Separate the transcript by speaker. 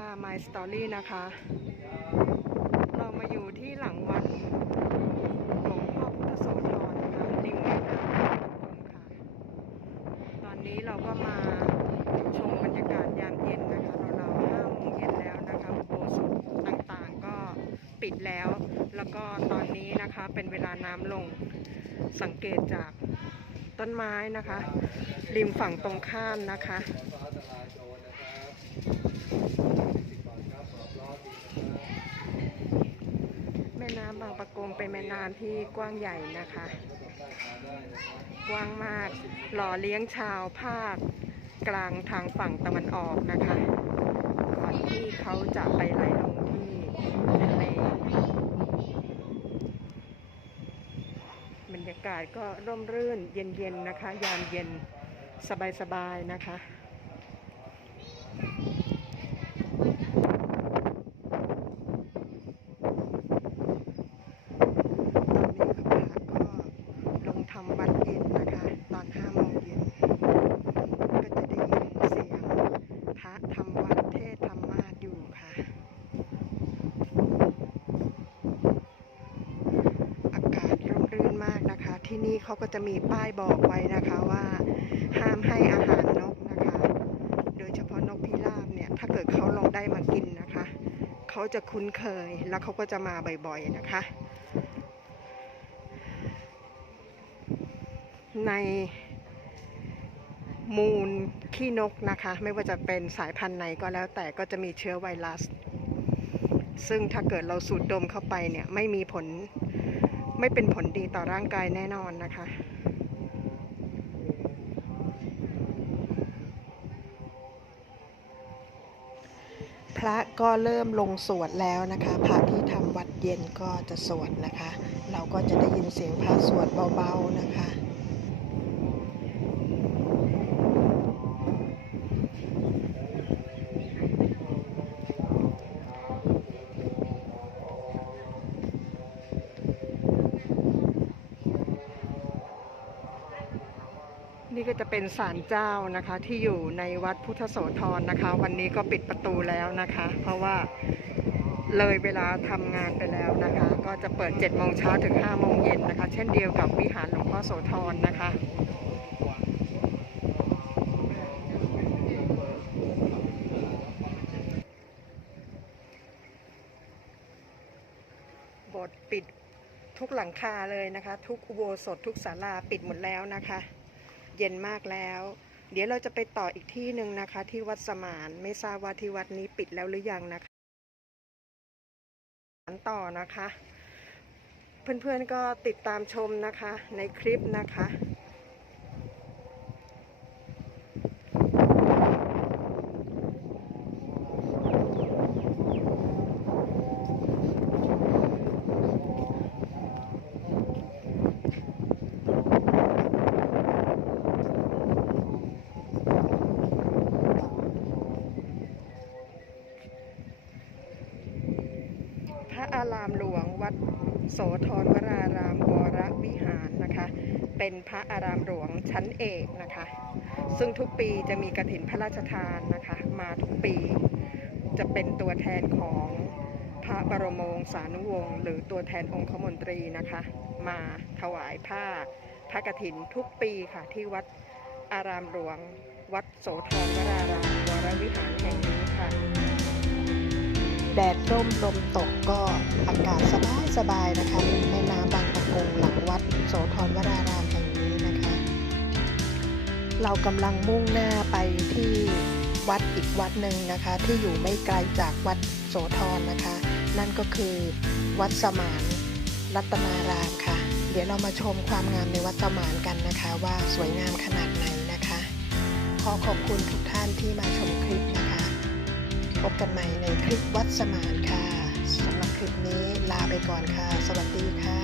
Speaker 1: ค่ะ My Story นะคะ เรามาอยู่ที่หลังวัดหลวงพ่อพุทธโสธรนะคะริมแม่น้ำบางประค่ะ ตอนนี้เราก็มาชมบรรยากาศยามเย็นนะคะเราห้าโมงเย็นแล้วนะคะโบสถต่างๆก็ปิดแล้ว แล้วก็ตอนนี้นะคะเป็นเวลาน้ำลงสังเกตจากต้นไม้นะคะ ริมฝั่งตรงข้ามนะคะ แม่น้ำ บางประกงเป็นแม่น้ำที่กว้างใหญ่นะคะ กว้างมาก หล่อเลี้ยงชาวภาคกลางทางฝั่งตะวันออกนะคะก่อนที่เขาจะไปไหลลงที่ทะเลบรรยากาศก็ร่มรื่นเย็นๆนะคะ ยามเย็นสบายๆนะคะ ตอนนี้พระก็ลงทำวัดเย็นนะคะ ตอนห้าโมงเย็น ก็จะได้ยินเสียงพระทำวัดเทศธรรมาสอยู่ค่ะ อากาศร่มรื่นมากนะคะ ที่นี่เขาก็จะมีป้ายบอกไว้นะคะว่า ห้ามให้อาหารนกนะคะ โดยเฉพาะนกพิราบเนี่ย ถ้าเกิดเขาลองได้มากินนะคะ เขาจะคุ้นเคยแล้วเขาก็จะมาบ่อยๆนะคะ ในมูลขี้นกนะคะ ไม่ว่าจะเป็นสายพันธุ์ไหนก็แล้วแต่ก็จะมีเชื้อไวรัส ซึ่งถ้าเกิดเราสูดดมเข้าไปเนี่ย ไม่มีผล ไม่เป็นผลดีต่อร่างกายแน่นอนนะคะ พระก็เริ่มลงสวดแล้วนะคะ พระที่ทำวัดเย็นก็จะสวดนะคะ เราก็จะได้ยินเสียงพระสวดเบาๆนะคะ นี่ก็จะเป็นศาลเจ้านะคะที่อยู่ในวัดพุทธโสธรนะคะ วันนี้ก็ปิดประตูแล้วนะคะ เพราะว่าเลยเวลาทำงานไปแล้วนะคะ ก็จะเปิด7โมงเช้าถึง5โมงเย็นนะคะ เช่นเดียวกับวิหารหลวงพ่อโสธรนะคะโบสถ์ปิดทุกหลังคาเลยนะคะ ทุกอุโบสถทุกศาลาปิดหมดแล้วนะคะ เย็นมากแล้ว เดี๋ยวเราจะไปต่ออีกที่หนึ่งนะคะ ที่วัดสมานไม่ทราบว่าที่วัดนี้ปิดแล้วหรือยังนะคะต่อนะคะ เพื่อนๆก็ติดตามชมนะคะในคลิปนะคะ พระอารามหล วัดโสธรวรารามวรวิหารนะคะ เป็นพระอารามหลวงชั้นเอกนะคะ ซึ่งทุกปีจะมีกระถินพระราชทานนะคะ มาทุกปีจะเป็นตัวแทนของพระบรมวงศานุวงศ์หรือตัวแทนองคมนตรีนะคะ มาถวายผ้าพระกฐินทุกปีค่ะที่วัดอารามหลวง วัดโสธรวรารามวรวิหารแห่งนี้ค่ะ แดดร่มลมตกก็อากาศสบายสบายๆนะคะแม่น้ำบางประกงหลังวัดโสธรวรารามแห่งนี้นะคะ เรากำลังมุ่งหน้าไปที่วัดอีกวัดหนึ่งนะคะ ที่อยู่ไม่ไกลจากวัดโสธรนะคะ นั่นก็คือวัดสมานรัตนารามค่ะ เดี๋ยวเรามาชมความงามในวัดสมานกันนะคะ ว่าสวยงามขนาดไหนนะคะ ขอขอบคุณทุกท่านที่มาชมคลิปนะคะ พบกันใหม่ในคลิปวัดสมานค่ะสำหรับคลิปนี้ลาไปก่อนค่ะ สวัสดีค่ะ